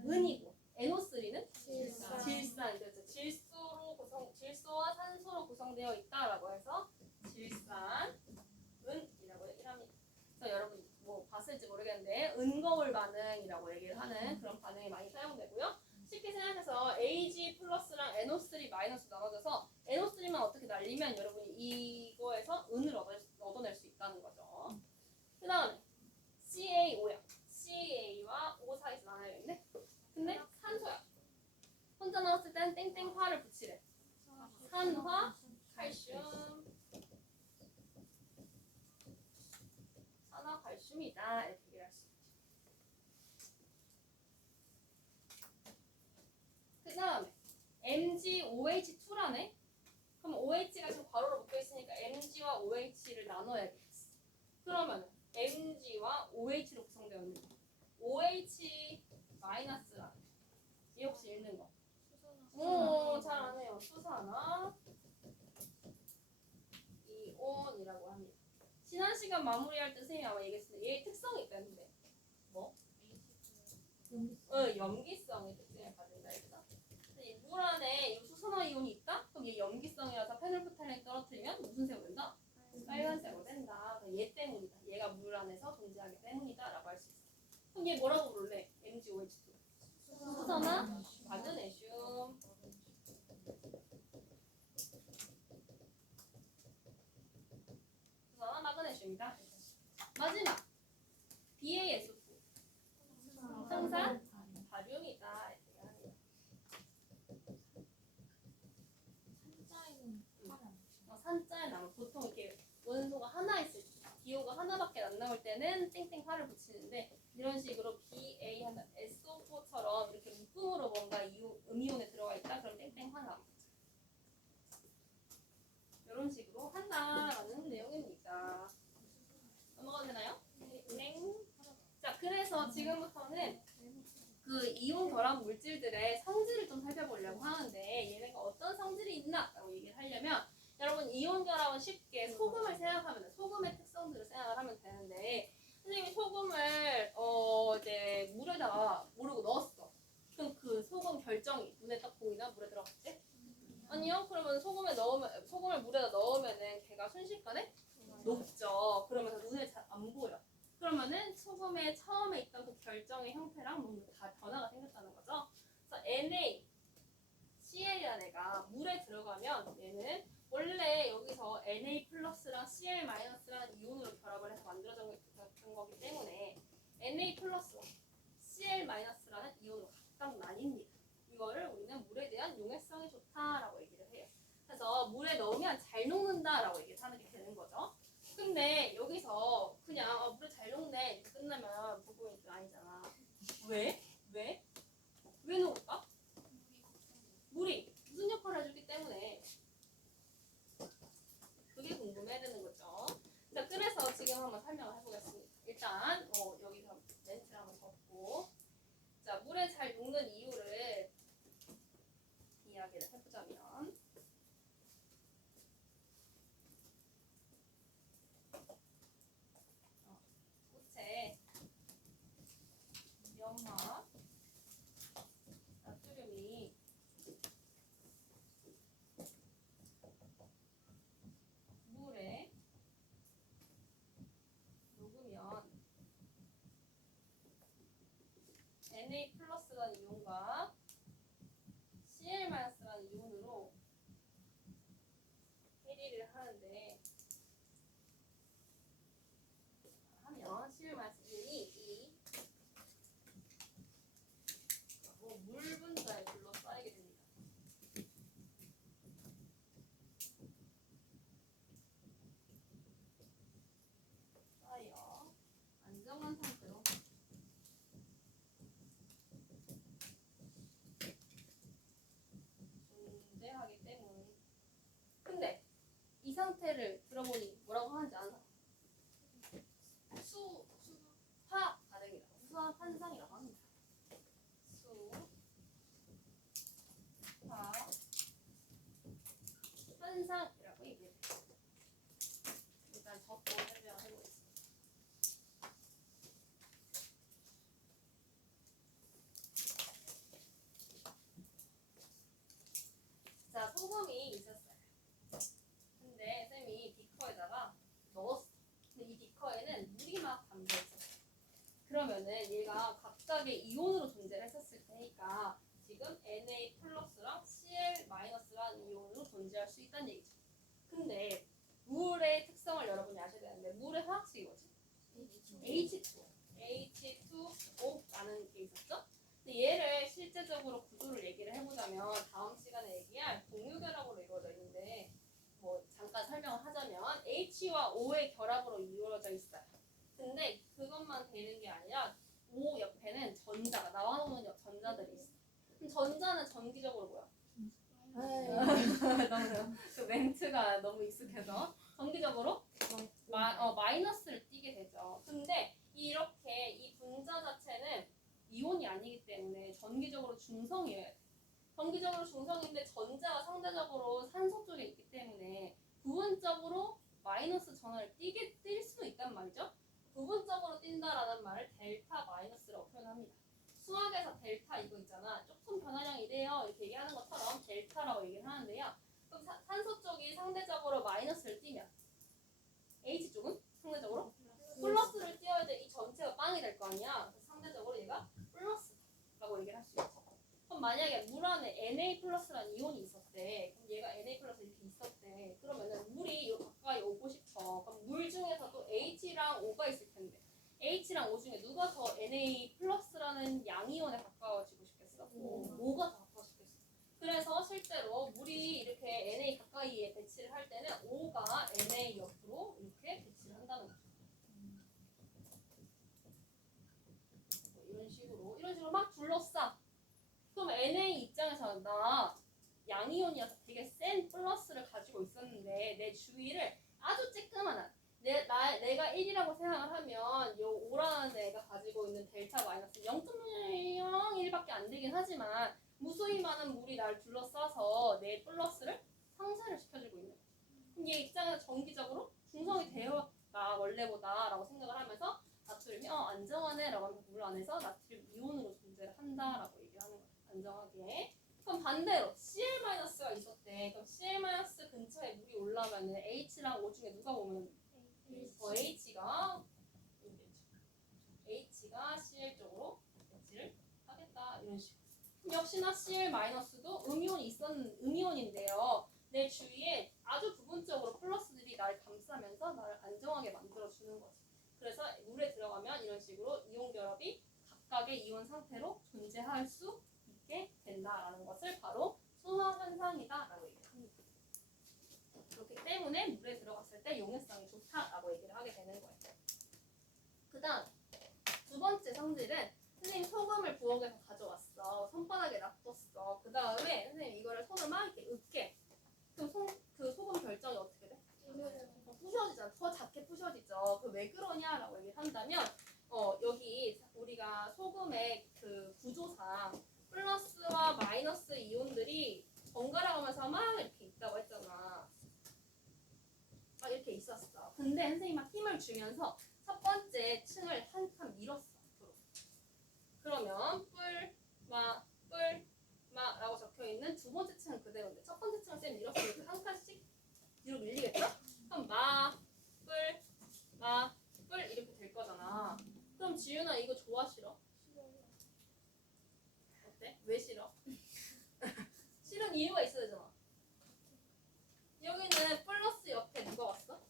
은이고 NO3는 질산. 그래서 질소와 산소로 구성되어 있다라고 해서 질산은이라고 얘기를 합니다. 그래서 여러분 뭐 봤을지 모르겠는데 은거울 반응이라고 얘기를 하는 그런 반응이 많이 사용되고요. 쉽게 생각해서 Ag 플러스랑 NO3 마이너스 나눠져서 NO3만 어떻게 날리면 여러분이 이거에서 은을 얻어낼 수 있다는 거죠. 그 다음에 CaO야. Ca와 O 사이에서 나눠야겠네. 근데 산소야. 혼자 나왔을 땐 땡땡화를 붙이래. 산화, 칼슘. 산화, 칼슘이다. 이렇게 얘기할 수 있죠. 그 다음에 MgOH2라네. 그럼 OH가 지금 괄호로 묶여 있으니까 Mg와 OH를 나눠야겠어. 그러면 Mg와 OH로 구성되어 있는 거. OH 마이너스라는 얘 혹시 읽는 거? 오, 잘 안 해요. 수산화 이온이라고 합니다. 지난 시간 마무리할 때 선생님이 아마 얘기했는데 얘의 특성이 있다는데 뭐? 염기성의 특징을 가진다 했어. 이 물 안에 이 수산화 이온이 있다? 그럼 얘 염기성이라서 페놀프탈렌 떨어뜨리면 무슨 색으로 된다? 빨간색으로 된다. 얘 때문이다. 얘가 물 안에서 존재하기 때문이다라고 할 수 있어. 그럼 얘 뭐라고 부를래? MgOH2. 수산화 마그네슘. 수산화 마그네슘이다. 마지막 BaSO2. 청산 바륨이다. 산자에 나면 보통 이렇게 원소가 하나 있을 때 기호가 하나밖에 안 나올 때는 땡땡화를 붙이는데 이런 식으로 BA 하다 SO4처럼 이렇게 묶음으로 뭔가 음이온에 들어가 있다 그럼 땡땡화 나오죠. 이런 식으로 한다라는 내용입니다. 넘어가도 되나요? 네. 자, 그래서 지금부터는 그 이온 결합 물질들의 성질을 좀 살펴보려고 하는데 얘네가 어떤 성질이 있나라고 얘기를 하려면 여러분 이온 결합은 쉽게 소금을 생각하면 돼. 소금의 특성들을 생각을 하면 되는데 선생님이 소금을 이제 물에다가 모르고 넣었어. 그럼 그 소금 결정이 눈에 딱 보이나? 물에 들어갔지? 아니요. 그러면 소금을 물에다 넣으면은 걔가 순식간에 녹죠. 그러면서 눈에 잘 안 보여. 그러면은 소금에 처음에 있던 그 결정의 형태랑 뭔가 다 변화가 생겼다는 거죠. 그래서 NaCl이라는 애가 물에 들어가면 얘는 원래 여기서 Na 플러스랑 Cl 마이너스라는 이온으로 결합을 해서 만들어진 거기 때문에 Na 플러스와 Cl 마이너스라는 이온으로 각각 나뉩니다. 이거를 우리는 물에 대한 용해성이 좋다라고 얘기를 해요. 그래서 물에 넣으면 잘 녹는다라고 얘기를 하는 게 되는 거죠. 근데 여기서 그냥 물에 잘 녹네 이렇게 끝나면 부부인지 아니잖아. 왜? 왜? 왜 녹을까? 물이 무슨 역할을 해주기 때문에 그게 궁금해지는 거죠. 자, 그래서 지금 한번 설명을 해보겠습니다. 일단 여기서 멘트를 한번 접고 자, 물에 잘 녹는 이유를 이야기를 해보자면 꽃에 염화 나트륨이 물에 녹으면 Na 플러스라는 이온과 Cl 마이너스라는 이온으로 해리를 하는데 하면 Cl 마이너스 이온이 이 물 분자에 둘러싸이게 됩니다. 쌓여 안정한 상태로 존재하기 때문에 근데 이 상태를 들어보니 뭐라고 하는지 아는 사람? 수화 가능이다. 수화 환상이라고 합니다. 수화 환상이라고 얘기해요. 일단 접고 설명을 해보겠습니다. 자, 소금이 있었어요. 근데 쌤이 비커에다가 넣었어. 근데 이 비커에는 물이 막 담겨 있었어. 그러면은 얘가 각각의 이온으로 존재를 했었을 테니까 지금 Na 플러스랑 Cl 마이너스라는 이온으로 존재할 수 있다는 얘기죠. 근데 물의 특성을 여러분이 아셔야 되는데 물의 화학식이 뭐지? H2O라는 게 있었죠? 근데 얘를 실제적으로 구조를 얘기를 해보자면 다음 시간에 얘기할 공유결합으로 이루어져 있는데 뭐 잠깐 설명을 하자면 H와 O의 결합으로 이루어져 있어요. 근데 그것만 되는 게 아니라 O 옆에는 전자가 나와놓는 전자들이 있어. 그럼 전자는 전기적으로 뭐야? 너무 그 멘트가 너무 익숙해서 전기적으로 마이너스를 띠게 되죠. 근데 이렇게 이 분자 자체는 이온이 아니기 때문에 전기적으로 중성이어야 돼. 전기적으로 중성인데 전자가 상대적으로 산소 쪽에 있기 때문에 부분적으로 마이너스 전하를 뛸 수도 있단 말이죠. 부분적으로 뛴다라는 말을 델타 마이너스라고 표현합니다. 수학에서 델타 이거 있잖아. 조금 변화량이 이래요. 이렇게 얘기하는 것처럼 델타라고 얘기를 하는데요. 그럼 산소 쪽이 상대적으로 마이너스를 띄면 H쪽은 상대적으로 플러스를 띄어야 돼. 이 전체가 빵이 될 거 아니야. 그래서 상대적으로 얘가 플러스라고 얘기를 할 수 있죠. 그럼 만약에 물 안에 Na 플러스라는 이온이 있었대. 그럼 얘가 Na 플러스 이렇게 있었대. 그러면은 물이 요 가까이 오고 싶어. 그럼 물 중에서도 H랑 O가 있을 텐데 H랑 O 중에 누가 더 Na 플러스라는 양이온에 가까워지고 싶겠어? O가 더 가까워 싶겠어. 그래서 실제로 물이 이렇게 Na 가까이에 배치를 할 때는 O가 Na 옆으로 이렇게 배치를 한다는 거죠. 이런 식으로 막 둘러싸. 그럼 Na 입장에서 나 양이온이어서 되게 센 플러스를 가지고 있었는데 내 주위를 아주 쬐끄만한 내가 1이라고 생각을 하면 요 5라는 애가 가지고 있는 델타 마이너스 0.01밖에 안 되긴 하지만 무수히 많은 물이 날 둘러싸서 내 플러스를 상쇄를 시켜주고 있는 거죠. 그럼 얘 입장에서 정기적으로 중성이 되었다 원래보다 라고 생각을 하면서 나트륨이 안정하네 라고 하면서 물 안에서 나트륨 이온으로 존재를 한다라고 얘기를 하는 거예요. 안정하게. 그럼 반대로 Cl-가 있었대. 그럼 Cl- 근처에 물이 올라가면 H랑 O 중에 누가 오면 H가 Cl 쪽으로 배치를 하겠다. 이런 식으로. 그럼 역시나 Cl-도 음이온인데요. 내 주위에 아주 부분적으로 플러스들이 나를 감싸면서 나를 안정하게 만들어주는 거지. 그래서 물에 들어가면 이런 식으로 이온 결합이 각각의 이온 상태로 존재할 수 있게 된다라는 것을 바로 수화 현상이다라고 얘기를 합니다. 그렇기 때문에 물에 들어갔을 때 용해성이 좋다라고 얘기를 하게 되는 거예요. 그다음 두 번째 성질은 선생님 소금을 부엌에서 가져왔어. 손바닥에 놔뒀어. 그 다음에 선생님 이거를 손을 막 이렇게 으깨. 그럼 그 소금 결정이 어떻게 돼? 부셔지잖아. 더 작게 부셔지죠. 그 왜 그러냐라고 얘기를 한다면 여기 우리가 소금의 그 구조상 플러스와 마이너스 이온들이 번갈아 가면서 막 이렇게 있다고 했잖아. 막 이렇게 있었어. 근데 선생님이 막 힘을 주면서 첫 번째 층을 한 칸 밀었어. 앞으로. 그러면 뿔마라고 적혀 있는 두 번째 층은 그대로인데 첫 번째 층을 쌤 밀었으니까 한 칸씩 뒤로 밀리겠죠? 그럼 뿔 이렇게 될 거잖아. 그럼 지윤아 이거 좋아 싫어? 어때? 왜 싫어? 싫은 이유가 있어야 되잖아. 여기는 플러스 옆에 누가 왔어?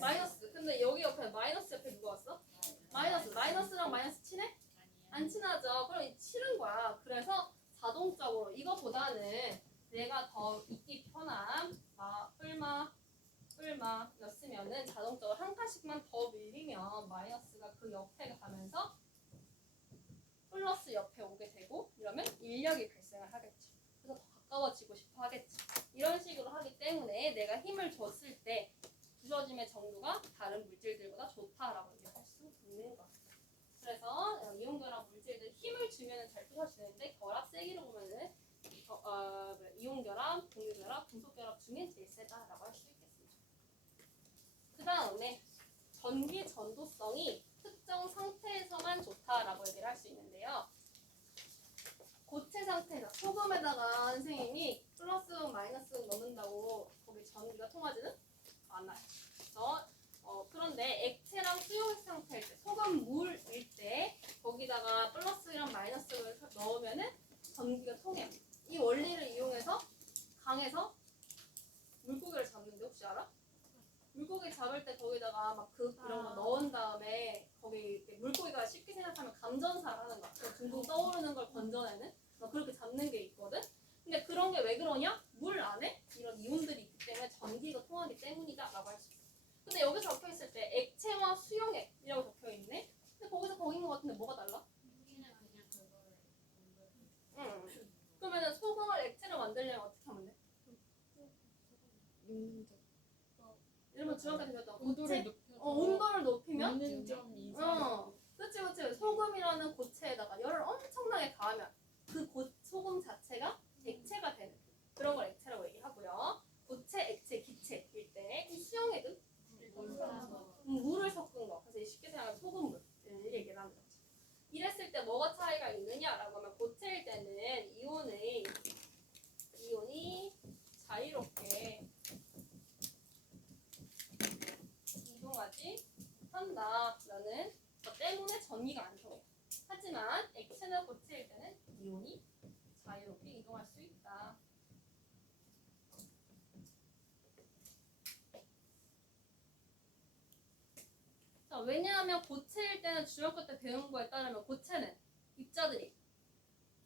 마이너스. 근데 여기 옆에 마이너스 옆에 누가 왔어? 마이너스랑 마이너스 친해? 안 친하죠. 그럼 싫은 거야. 그래서 자동적으로 이거보다는 내가 더 있기 편한 뿔마였으면은 자동적으로 한 칸씩만 더 밀리면 마이너스가 그 옆에 가면서 플러스 옆에 오게 되고 이러면 인력이 발생을 하겠죠. 그래서 더 가까워지고 싶어 하겠지. 이런 식으로 하기 때문에 내가 힘을 줬을 때 부서짐의 정도가 다른 물질들보다 좋다라고 얘기할 수 있는 거야. 그래서 이온결합 물질들 힘을 주면 잘 부서지는데 결합 세기로 보면은 이온결합, 동유결합, 금속결합 중에 제일 세다라고 할 수 있겠습니다. 그 다음에 전기 전도성이 특정 상태에서만 좋다라고 얘기를 할 수 있는데요. 고체 상태에서 소금에다가 선생님이 플러스 마이너스 넣는다고 거기 전기가 통하지는 않아요. 그런데 액체랑 수용 상태일 때, 소금 물일 때 거기다가 플러스랑 마이너스를 넣으면은 전기가 통해요. 이 원리를 이용해서 강에서 물고기를 잡는데 혹시 알아? 물고기 잡을 때 거기다가 막 이런 거 넣은 다음에 거기 물고기가 쉽게 생각하면 감전사를 하는 거야. 둥둥 떠오르는 걸 건져내는 그렇게 잡는 게 있거든. 근데 그런 게 왜 그러냐? 물 안에 이런 이온들이 있기 때문에 전기가 통하기 때문이다라고 할 수 있어. 근데 여기서 적혀 있을 때 액체와 수용액이라고 적혀 있네. 근데 거기서 거긴 것 같은데 뭐가 달라? 그러면은 소금을 액체로 만들려면 어떻게 하면 돼? 이러면 주변까지 생겼다. 온도를 높여서 온도를 높이면 녹는 점 이상. 그치. 소금이라는 고체에다가 열을 엄청나게 가하면 그 소금 자체가 액체가 되는 그런 걸 액체라고 얘기하고요. 고체, 액체, 기체일 때 이 수용액은 물을 섞은 거. 그래서 쉽게 생각하면 소금물을 얘기를 하는 거죠. 이랬을 때 뭐가 차이가 있느냐라고 하면 고체일 때는 이온이 자유롭게 이동하지 한다라는 것 때문에 전기가 안 통해요. 하지만 액체나 고체일 때는 이온이 자유롭게 이동할 수 있다. 자, 왜냐하면 고체일 때는 중학교 때 배운 거에 따르면 고체는 입자들이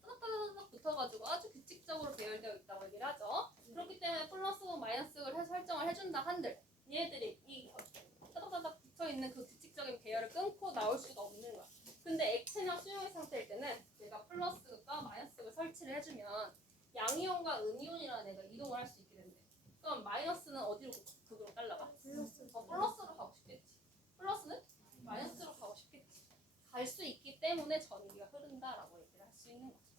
따닥따닥 붙어가지고 아주 규칙적으로 배열되어 있다고 얘기를 하죠. 그렇기 때문에 플러스 마이너스를 설정을 해준다 한들 얘들이 이 따닥따닥 붙어있는 그 규칙적인 배열을 끊고 나올 수가 없는 거야. 근데 액체나 수용의 상태일 때는 내가 플러스과 마이너스를 설치를 해주면 양이온과 음이온이라는 애가 이동을 할 수 있게 된대. 그럼 마이너스는 어디로 극으로 따라가? 플러스로 가고 싶겠지. 플러스는 마이너스로 가고 싶겠지. 갈 수 있기 때문에 전기가 흐른다라고 얘기를 할 수 있는 거죠.